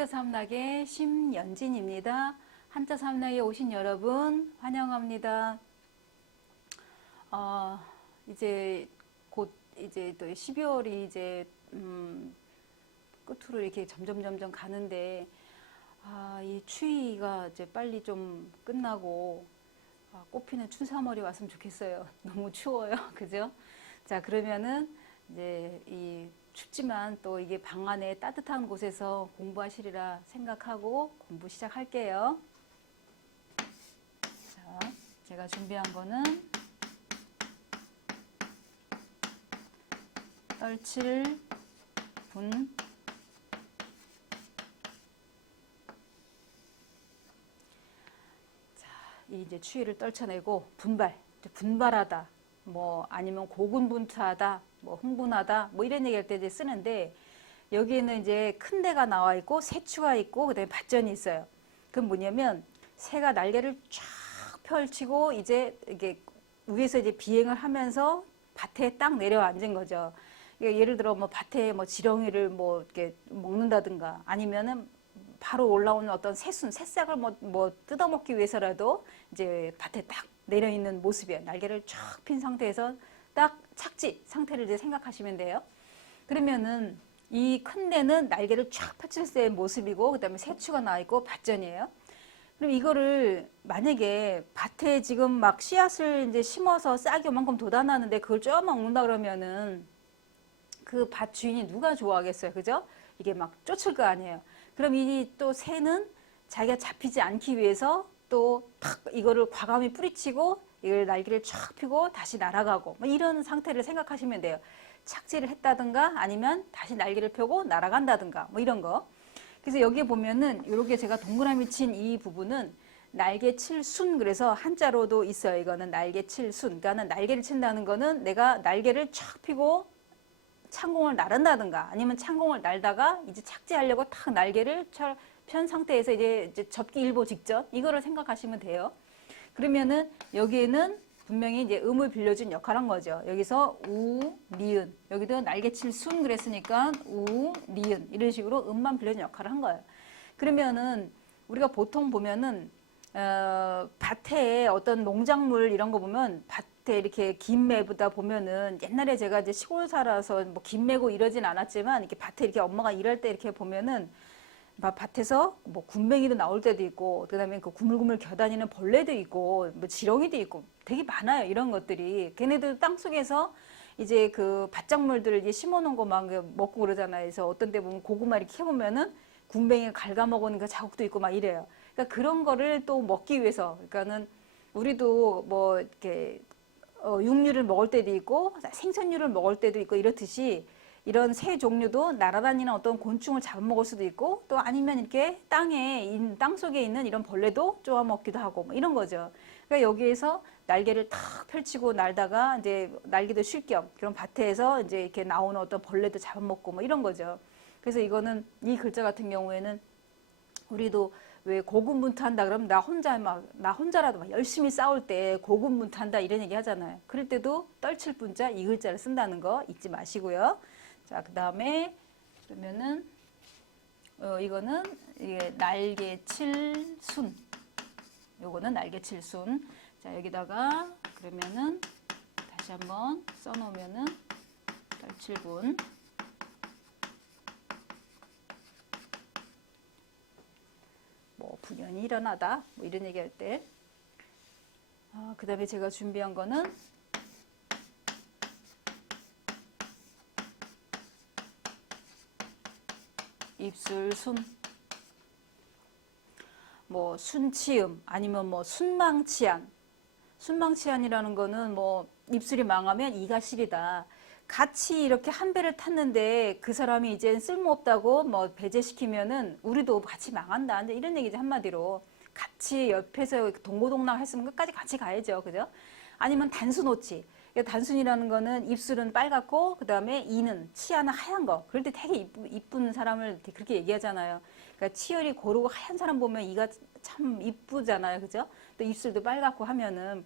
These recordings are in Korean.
한자 삼락의 심연진입니다. 한자 삼락에 오신 여러분 환영합니다. 이제 곧 이제 또 12월이 이제 끝으로 이렇게 점점 가는데 이 추위가 이제 빨리 좀 끝나고 꽃피는 춘삼월이 왔으면 좋겠어요. 너무 추워요. 그죠? 자, 그러면은 이제 이 춥지만 또 이게 방 안에 따뜻한 곳에서 공부하시리라 생각하고 공부 시작할게요. 자, 제가 준비한 거는 떨칠 분 이제 추위를 떨쳐내고 분발하다, 뭐 아니면 고군분투하다, 뭐 흥분하다, 뭐 이런 얘기할 때 이제 쓰는데 여기에는 이제 큰 데가 나와 있고 새추가 있고 그다음에 밭전이 있어요. 그럼 뭐냐면 새가 날개를 쫙 펼치고 이제 이게 위에서 이제 비행을 하면서 밭에 딱 내려앉은 거죠. 예를 들어 뭐 밭에 뭐 지렁이를 뭐 이렇게 먹는다든가 아니면은 바로 올라오는 어떤 새싹을 뭐 뜯어먹기 위해서라도 이제 밭에 딱 내려 있는 모습이에요. 날개를 쫙 핀 상태에서 딱 착지 상태를 이제 생각하시면 돼요. 그러면은 이 큰 데는 날개를 쫙 펼쳤을 때의 모습이고 그다음에 새추가 나와 있고 밭전이에요. 그럼 이거를 만약에 밭에 지금 막 씨앗을 이제 심어서 싹이 요만큼 돋아나는데 그걸 쪼아 먹는다 그러면은 그 밭 주인이 누가 좋아하겠어요, 그죠? 이게 막 쫓을 거 아니에요. 그럼 이 또 새는 자기가 잡히지 않기 위해서 또 탁 이거를 과감히 뿌리치고 이걸 날개를 쫙 펴고 다시 날아가고 뭐 이런 상태를 생각하시면 돼요. 착지를 했다든가 아니면 다시 날개를 펴고 날아간다든가 뭐 이런 거. 그래서 여기에 보면은 이렇게 제가 동그라미 친 이 부분은 날개칠순 그래서 한자로도 있어요. 이거는 날개칠순. 그러니까는 날개를 친다는 거는 내가 날개를 쫙 펴고 창공을 나른다든가 아니면 창공을 날다가 이제 착지하려고 탁 날개를 편 상태에서 이제 접기 일보 직전 이거를 생각하시면 돼요. 그러면은 여기에는 분명히 이제 음을 빌려준 역할을 한 거죠. 여기서 우, 니은 여기도 날개칠 순 그랬으니까 우, 니은 이런 식으로 음만 빌려준 역할을 한 거예요. 그러면은 우리가 보통 보면은 밭에 어떤 농작물 이런 거 보면 밭에 이렇게 김매보다 보면은 옛날에 제가 이제 시골 살아서 뭐 김매고 이러진 않았지만 이렇게 밭에 이렇게 엄마가 일할 때 이렇게 보면은 밭에서 뭐 군뱅이도 나올 때도 있고 그다음에 그 구물구물 겨다니는 벌레도 있고 뭐 지렁이도 있고 되게 많아요. 이런 것들이 걔네들 땅 속에서 이제 그 밭작물들을 이제 심어놓은 거 막 먹고 그러잖아요. 그래서 어떤 데 보면 고구마 이렇게 해보면은 군뱅이가 갉아먹은 그 자국도 있고 막 이래요. 그러니까 그런 거를 또 먹기 위해서 그러니까는 우리도 뭐 이렇게 육류를 먹을 때도 있고 생선류를 먹을 때도 있고 이렇듯이 이런 새 종류도 날아다니는 어떤 곤충을 잡아먹을 수도 있고 또 아니면 이렇게 땅 속에 있는 이런 벌레도 쪼아 먹기도 하고 뭐 이런 거죠. 그러니까 여기에서 날개를 탁 펼치고 날다가 이제 날기도 쉴 겸 그런 밭에서 이제 이렇게 나오는 어떤 벌레도 잡아먹고 뭐 이런 거죠. 그래서 이거는 이 글자 같은 경우에는 우리도 왜 고군분투한다 그러면 나 혼자라도 막 열심히 싸울 때 고군분투한다 이런 얘기 하잖아요. 그럴 때도 떨칠 분자 이 글자를 쓴다는 거 잊지 마시고요. 자, 그 다음에 그러면은 이거는 이게 날개칠순. 요거는 날개칠순. 자, 여기다가 그러면은 다시 한번 써놓으면은 떨칠분. 뭐 분연이 일어나다 뭐 이런 얘기할 때. 그 다음에 제가 준비한 거는 입술순, 뭐 순치음 아니면 뭐 순망치안. 순망치안이라는 거는 뭐 입술이 망하면 이가 시리다. 같이 이렇게 한 배를 탔는데 그 사람이 이제 쓸모없다고 뭐 배제시키면은 우리도 같이 망한다. 이런 얘기죠, 한마디로. 같이 옆에서 동고동락 했으면 끝까지 같이 가야죠. 그죠? 아니면 단순오치. 단순이라는 거는 입술은 빨갛고 그 다음에 이는 치아는 하얀 거. 그럴 때 되게 이쁜 사람을 그렇게 얘기하잖아요. 그러니까 치열이 고르고 하얀 사람 보면 이가 참 이쁘잖아요. 그죠? 또 입술도 빨갛고 하면은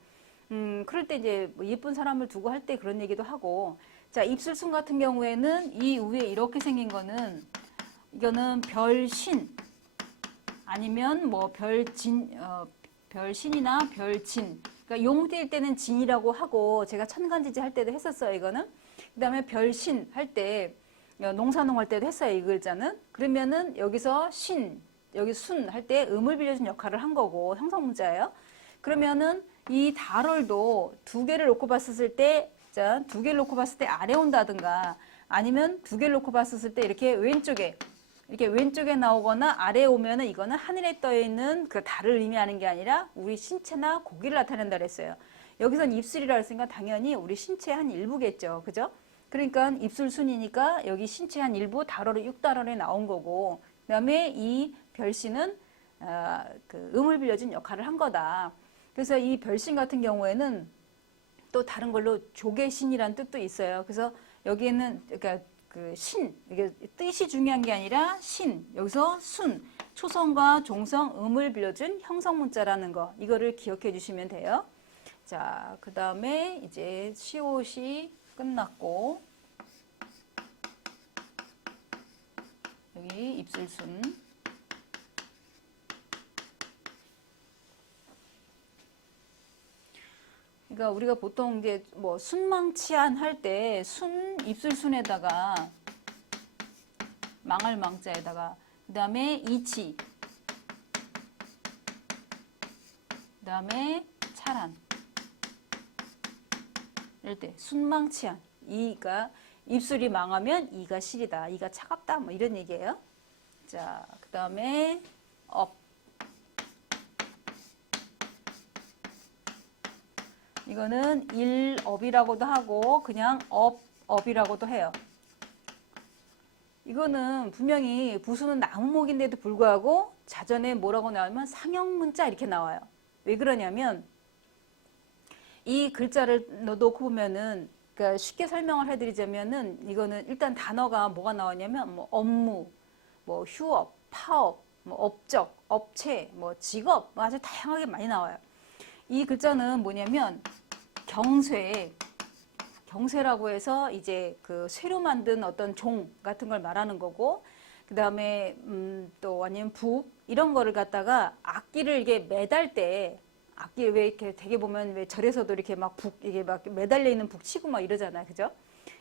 그럴 때 이제 뭐 예쁜 사람을 두고 할 때 그런 얘기도 하고. 자, 입술순 같은 경우에는 이 위에 이렇게 생긴 거는 이거는 별신. 아니면 뭐 별신이나 별진. 그러니까 용띠일 때는 진이라고 하고 제가 천간지지 할 때도 했었어요, 이거는. 그다음에 별신 할 때 농사농 할 때도 했어요, 이 글자는. 그러면은 여기서 신, 여기 순 할 때 음을 빌려준 역할을 한 거고 형성문자예요. 그러면은 이 달월도 두 개를 놓고 봤을 때, 자, 두 개를 놓고 봤을 때 아래 온다든가 아니면 두 개를 놓고 봤을 때 이렇게 왼쪽에 나오거나 아래에 오면은 이거는 하늘에 떠 있는 그 달을 의미하는 게 아니라 우리 신체나 고기를 나타낸다 그랬어요. 여기선 입술이라 했으니까 당연히 우리 신체의 한 일부겠죠. 그죠? 그러니까 입술순이니까 여기 신체의 한 일부 달월에 6달월에 나온 거고, 그다음에 이 별신은 그 음을 빌려준 역할을 한 거다. 그래서 이 별신 같은 경우에는 또 다른 걸로 조개신이라는 뜻도 있어요. 그래서 여기에는 그러니까 그 신, 이게 뜻이 중요한 게 아니라 신, 여기서 순, 초성과 종성, 음을 빌려준 형성문자라는 거, 이거를 기억해 주시면 돼요. 자, 그 다음에 이제 시옷이 끝났고, 여기 입술순. 그러니까 우리가 보통 이제 뭐 순망치한 할 때 순 입술순에다가 망할 망자에다가 그다음에 이치, 그다음에 차란, 이럴 때 순망치한, 이가 입술이 망하면 이가 실이다, 이가 차갑다, 뭐 이런 얘기예요. 자, 그다음에 업. 이거는 일업이라고도 하고 그냥 업이라고도 해요. 이거는 분명히 부수는 나무목인데도 불구하고 자전에 뭐라고 나오면 상형문자 이렇게 나와요. 왜 그러냐면 이 글자를 놓고 보면은, 그러니까 쉽게 설명을 해드리자면은 이거는 일단 단어가 뭐가 나오냐면 뭐 업무, 뭐 휴업, 파업, 뭐 업적, 업체, 뭐 직업, 뭐 아주 다양하게 많이 나와요. 이 글자는 뭐냐면 경쇠라고 해서 이제 그 쇠로 만든 어떤 종 같은 걸 말하는 거고, 그 다음에 또 아니면 북 이런 거를 갖다가 악기를 이게 매달 때, 악기 왜 이렇게 되게 보면 왜 절에서도 이렇게 막 이게 막 매달려 있는 북 치고 막 이러잖아요, 그죠?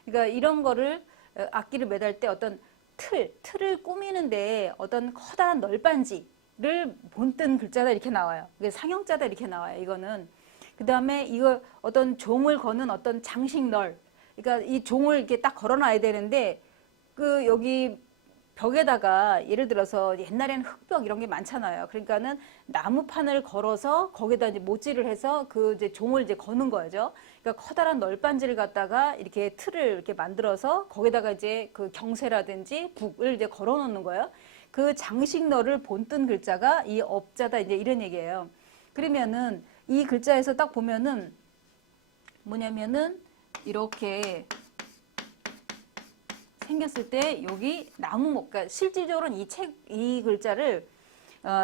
그러니까 이런 거를 악기를 매달 때 어떤 틀을 꾸미는데 어떤 커다란 널빤지를 본뜬 글자다 이렇게 나와요. 이게 상형자다 이렇게 나와요, 이거는. 그 다음에 이거 어떤 종을 거는 어떤 장식널, 그러니까 이 종을 이렇게 딱 걸어놔야 되는데 그 여기 벽에다가 예를 들어서 옛날에는 흙벽 이런 게 많잖아요. 그러니까는 나무판을 걸어서 거기다 이제 못질을 해서 그 이제 종을 이제 거는 거죠. 그러니까 커다란 널빤지를 갖다가 이렇게 틀을 이렇게 만들어서 거기다가 이제 그 경쇠라든지 북을 이제 걸어 놓는 거예요. 그 장식널을 본뜬 글자가 이 업자다 이제 이런 얘기예요. 그러면은 이 글자에서 딱 보면은 뭐냐면은 이렇게 생겼을 때 여기 나무목, 그러니까 실질적으로는 이 글자를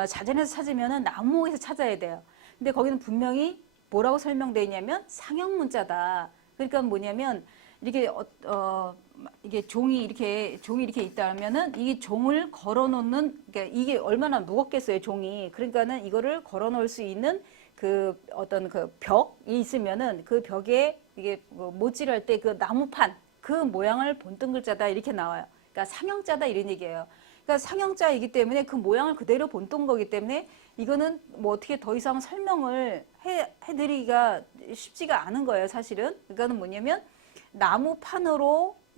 자전에서 찾으면은 나무목에서 찾아야 돼요. 근데 거기는 분명히 뭐라고 설명되어 있냐면 상형문자다. 그러니까 뭐냐면 이렇게 이게 종이 이렇게 있다면은 이 종을 걸어놓는, 그러니까 이게 얼마나 무겁겠어요, 종이. 그러니까는 이거를 걸어놓을 수 있는 그 어떤 그 벽이 있으면은 그 벽에 이게 뭐 못질할 때 그 나무판 그 모양을 본뜬 글자다 이렇게 나와요. 그러니까 상형자다 이런 얘기예요. 그러니까 상형자이기 때문에 그 모양을 그대로 본뜬 거기 때문에 이거는 뭐 어떻게 더 이상 설명을 해드리기가 쉽지가 않은 거예요, 사실은. 그러니까는 뭐냐면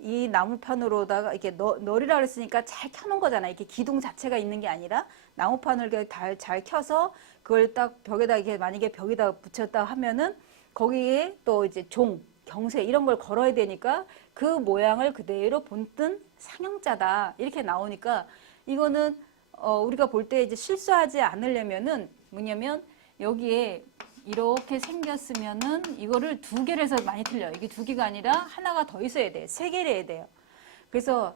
이 나무판으로다가 이렇게 널이라 그랬으니까 잘 켜놓은 거잖아. 이렇게 기둥 자체가 있는 게 아니라 나무판을 잘 켜서 그걸 딱 벽에다 이게 만약에 벽에다 붙였다 하면은 거기에 또 이제 경쇠 이런 걸 걸어야 되니까 그 모양을 그대로 본뜬 상형자다 이렇게 나오니까 이거는 우리가 볼 때 이제 실수하지 않으려면은 뭐냐면 여기에 이렇게 생겼으면은 이거를 두 개를 해서 많이 틀려요. 이게 두 개가 아니라 하나가 더 있어야 돼. 세 개를 해야 돼요. 그래서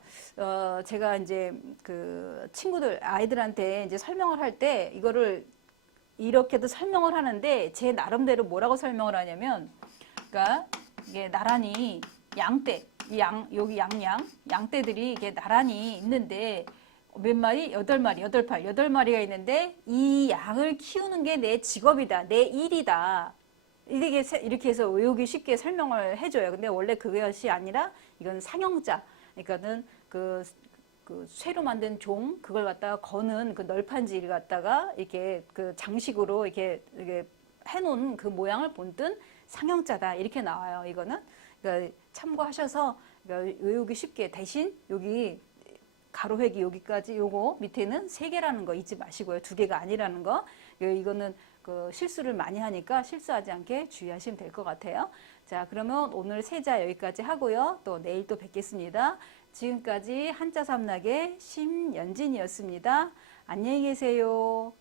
제가 이제 그 아이들한테 이제 설명을 할 때 이거를 이렇게도 설명을 하는데 제 나름대로 뭐라고 설명을 하냐면, 그러니까 이게 나란히 양떼, 여기 양떼들이 이게 나란히 있는데 몇 마리? 8마리, 8팔, 8마리가 있는데 이 양을 키우는 게 내 직업이다, 내 일이다. 이렇게 해서 외우기 쉽게 설명을 해줘요. 근데 원래 그것이 아니라 이건 상형자. 그러니까는 그 쇠로 만든 종, 그걸 갖다가 거는 그 널판지를 갖다가 이렇게 그 장식으로 이렇게 해놓은 그 모양을 본뜬 상형자다. 이렇게 나와요. 이거는. 그러니까 참고하셔서 그러니까 외우기 쉽게 대신 여기 가로획이 여기까지 요거 밑에는 3개라는 거 잊지 마시고요. 2개가 아니라는 거. 이거는 그 실수를 많이 하니까 실수하지 않게 주의하시면 될 것 같아요. 자, 그러면 오늘 세자 여기까지 하고요. 또 내일 또 뵙겠습니다. 지금까지 한자 삼락의 심연진이었습니다. 안녕히 계세요.